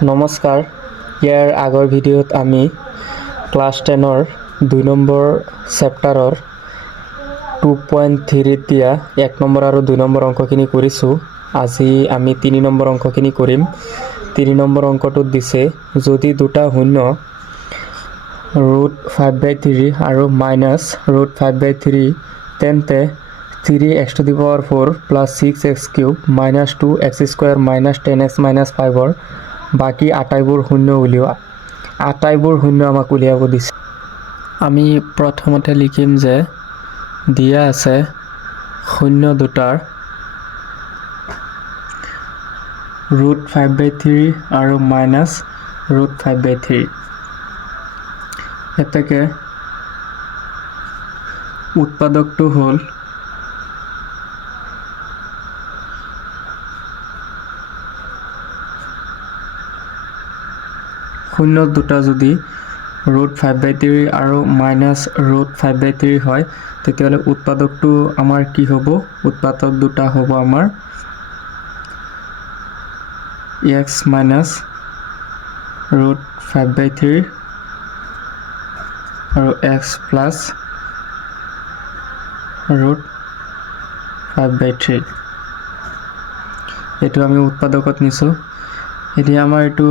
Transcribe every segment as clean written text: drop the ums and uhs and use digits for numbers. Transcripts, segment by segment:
নমস্কাৰ। ইয়াৰ আগৰ ভিডিঅ'ত আমি ক্লাছ 10ৰ 2 নম্বৰ চেপ্টাৰৰ 2.3 দিয়া 1 নম্বৰ আৰু 2 নম্বৰ অংকখিনি কৰিছোঁ। আজি আমি 3 নম্বৰ অংকখিনি কৰিম। 3 নম্বৰ অংকটোত দিছে যদি দুটা শূন্য √5/3 আৰু -√5/3 তেন্তে 3x⁴ + 6x³ - 2x² - 10x - 5 বাকি আটাইবোৰ শূন্য উলিওৱা। আটাইবোৰ শূন্য আমাক উলিয়াব দিছে। আমি প্ৰথমতে লিখিম যে দিয়া আছে শূন্য দুটাৰ √5/3 আৰু -√5/3 এতেকে উৎপাদকটো হ'ল শূন্য দুটা যদি √5/3 আৰু -√5/3 হয় তেতিয়াহ'লে উৎপাদকটো আমাৰ কি হ'ব? উৎপাদক দুটা হ'ব আমাৰ x - √5/3 আৰু x + √5/3 এইটো আমি উৎপাদকত নিছোঁ। এতিয়া আমাৰ এইটো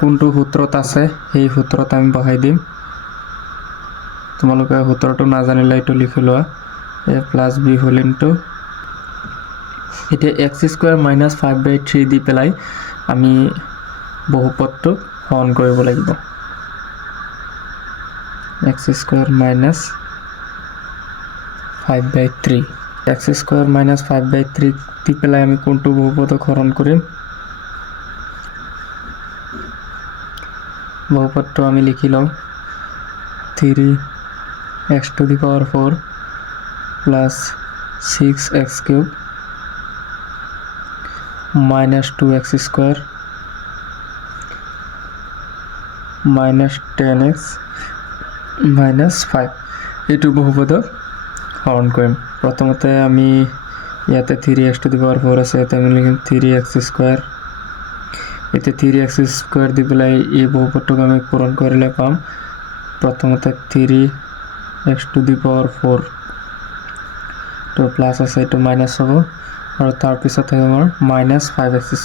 কোনটো সূত্ৰত আছে সেই সূত্ৰত আমি বহাই দিম। তোমালোকে সূত্ৰটো নাজানিলে এইটো লিখি লোৱা a + b হোল ইনটু এতিয়া x² - 5/3 দি পেলাই আমি বহুপদটো হৰণ কৰিব লাগিব। x² - 5/3 x² - 5/3 দি পেলাই আমি কোনটো বহুপদক হৰণ কৰিম? বহুপদটো আমি লিখি লওঁ 3x⁴ + 6x³ - 2x² - 10x - 5 এইটো বহুপদক হৰণ কৰিম। প্ৰথমতে আমি ইয়াতে 3x⁴ আছে, ইয়াতে আমি লিখিম 3x²। এতিয়া 3x² দি পেলাই এই বহুপদটোক আমি পূৰণ কৰিলে পাম প্ৰথমতে 3x⁴ তো প্লাছ আছে এইটো মাইনাছ হ'ব আৰু তাৰপিছত থাকিব আমাৰ -5x²।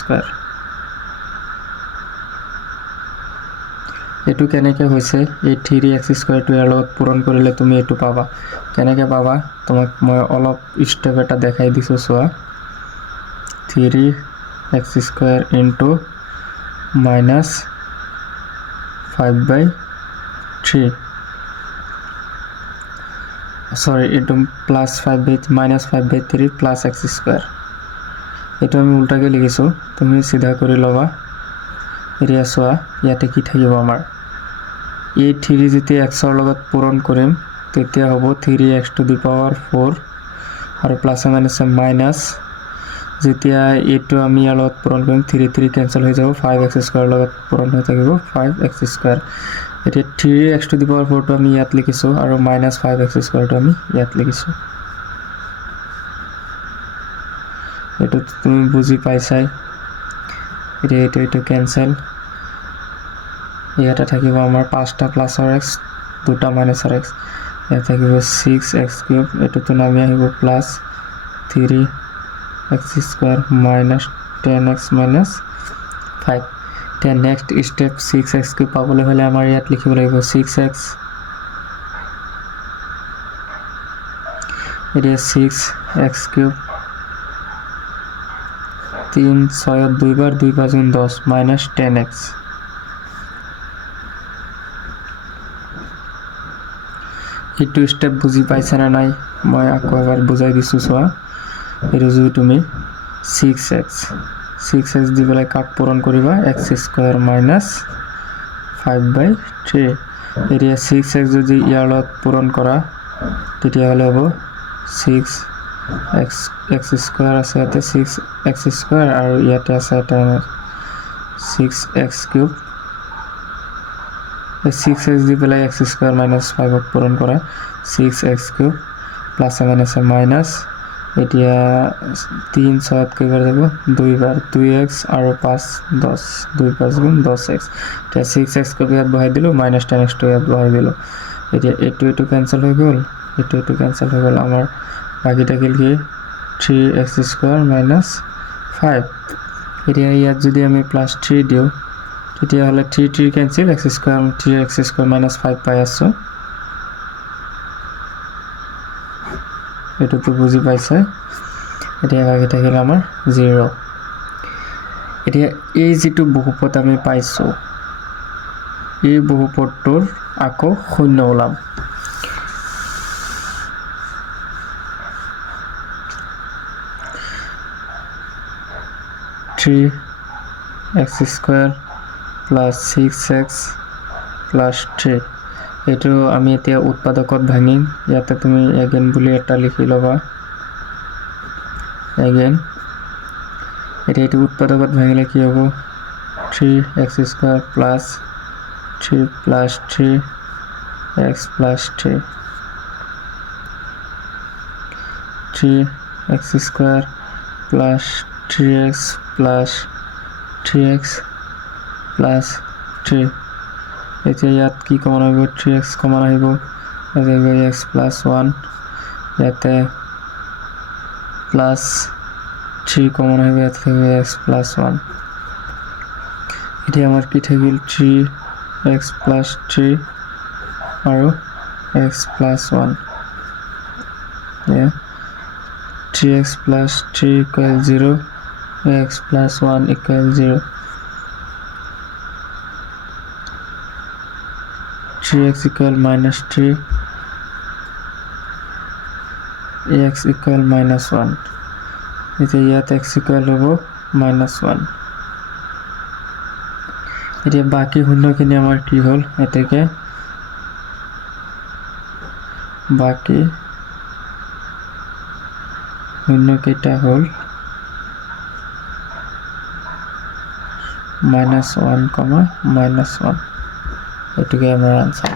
এইটো কেনেকৈ হৈছে? এই 3x² ইয়াৰ লগত পূৰণ কৰিলে তুমি এইটো পাবা। কেনেকৈ পাবা তোমাক মই অলপ ষ্টেপ এটা দেখাই দিছোঁ চোৱা। 3x² ইনটু -5/3 সৰি এইটো -5/3 + x²। এইটো আমি উল্টাকৈ লিখিছোঁ, তুমি চিধা কৰি ল'বা। এতিয়া চোৱা ইয়াতে কি থাকিব আমাৰ এই 3 যেতিয়া xৰ লগত পূৰণ কৰিম তেতিয়া হ'ব 3x⁴ আৰু প্লাছে মাইনাছে মাইনাছ। যেতিয়া এইটো আমি ইয়াৰ লগত পূৰণ কৰিম 3 কেঞ্চেল হৈ যাব, 5x² লগত পূৰণ হৈ থাকিব 5x²। এতিয়া 3x⁴টো আমি ইয়াত লিখিছোঁ আৰু -5x² আমি ইয়াত লিখিছোঁ। এইটো তুমি বুজি পাইছাই। এতিয়া এইটো কেঞ্চেল। ইয়াতে থাকিব আমাৰ 5টা প্লাছৰ x 2টা মাইনাছৰ x। ইয়াত থাকিব 6x³ এইটোতো নামি আহিব প্লাছ 3x² - 10x - 5। এতিয়া নেক্সট ষ্টেপ 6x³ পাবলৈ হ'লে আমাৰ ইয়াত লিখিব লাগিব 6x। এতিয়া 6x³ 3 6 2 বাৰ 2 5 10 - 10x। এইটো ষ্টেপ বুজি পাইছা নে নাই? মই আকৌ এবাৰ বুজাই দিছোঁ চোৱা। এইটো যদি তুমি 6x দি পেলাই কাক পূৰণ কৰিবা? x² - 5/3। এতিয়া 6x যদি ইয়াৰ লগত পূৰণ কৰা তেতিয়াহ'লে হ'ব 6x² আছে ইয়াতে 6x² আৰু ইয়াতে আছে এটা 6x³। 6x দি পেলাই x² - 5ক পূৰণ কৰা 6x³ প্লাছে মাইনাছে মাইনাছ এতিয়া 3 6 কৈ বাৰ যাব 2 বাৰ 2x আৰু 5 10 2 5 গুণ 10x এতিয়া 6x কৈ ইয়াত বহাই দিলোঁ -10x টো ইয়াত বহাই দিলোঁ এতিয়া এইটো কেনসেল হৈ গ'ল এইটো কেনসেল হৈ গ'ল আমাৰ বাকি থাকিল কি 3x² - 5 এতিয়া ইয়াত যদি আমি +3 দিওঁ তেতিয়া হলে 3 কেনসেল x² 3x² - 5 পাই আছো এটো তো বুজি পাইছে এতিয়া বাকি থাকিল আমাৰ 0 এতিয়া এই যেটো বহুপদ আমি পাইছো এই বহুপদটোৰ আকৌ শূন্য ওলাম x² + 6x + 3 এটো আমি এতিয়া উৎপাদকত ভাঙিম ইয়াতে তুমি এগেইন বুলি এটা লিখি লবা এগেইন এতিয়া এটো উৎপাদকত ভাঙিলে কি হ'ব 3x² + 3 + 3x + 3 3x² + 3x + 3x + 3 এতিয়া ইয়াত কি কমন আহিব 3x কমন আহিব ইয়াতে x + 1 ইয়াতে +3 কমন আহিব ইয়াতে x + 1 এতিয়া আমাৰ কি থাকিল 3x + 3 আৰু x + 1 3x + 3 = 0 x + 1 = 0 3x = -3 x = -1 এতিয়া ইয়াত x = হ'ব -1 এতিয়া বাকি শূন্যখিনি আমাৰ কি হ'ল এতেকে বাকি শূন্য কেইটা হ'ল -1, -1 এটুকে আমাৰ আনসাৰ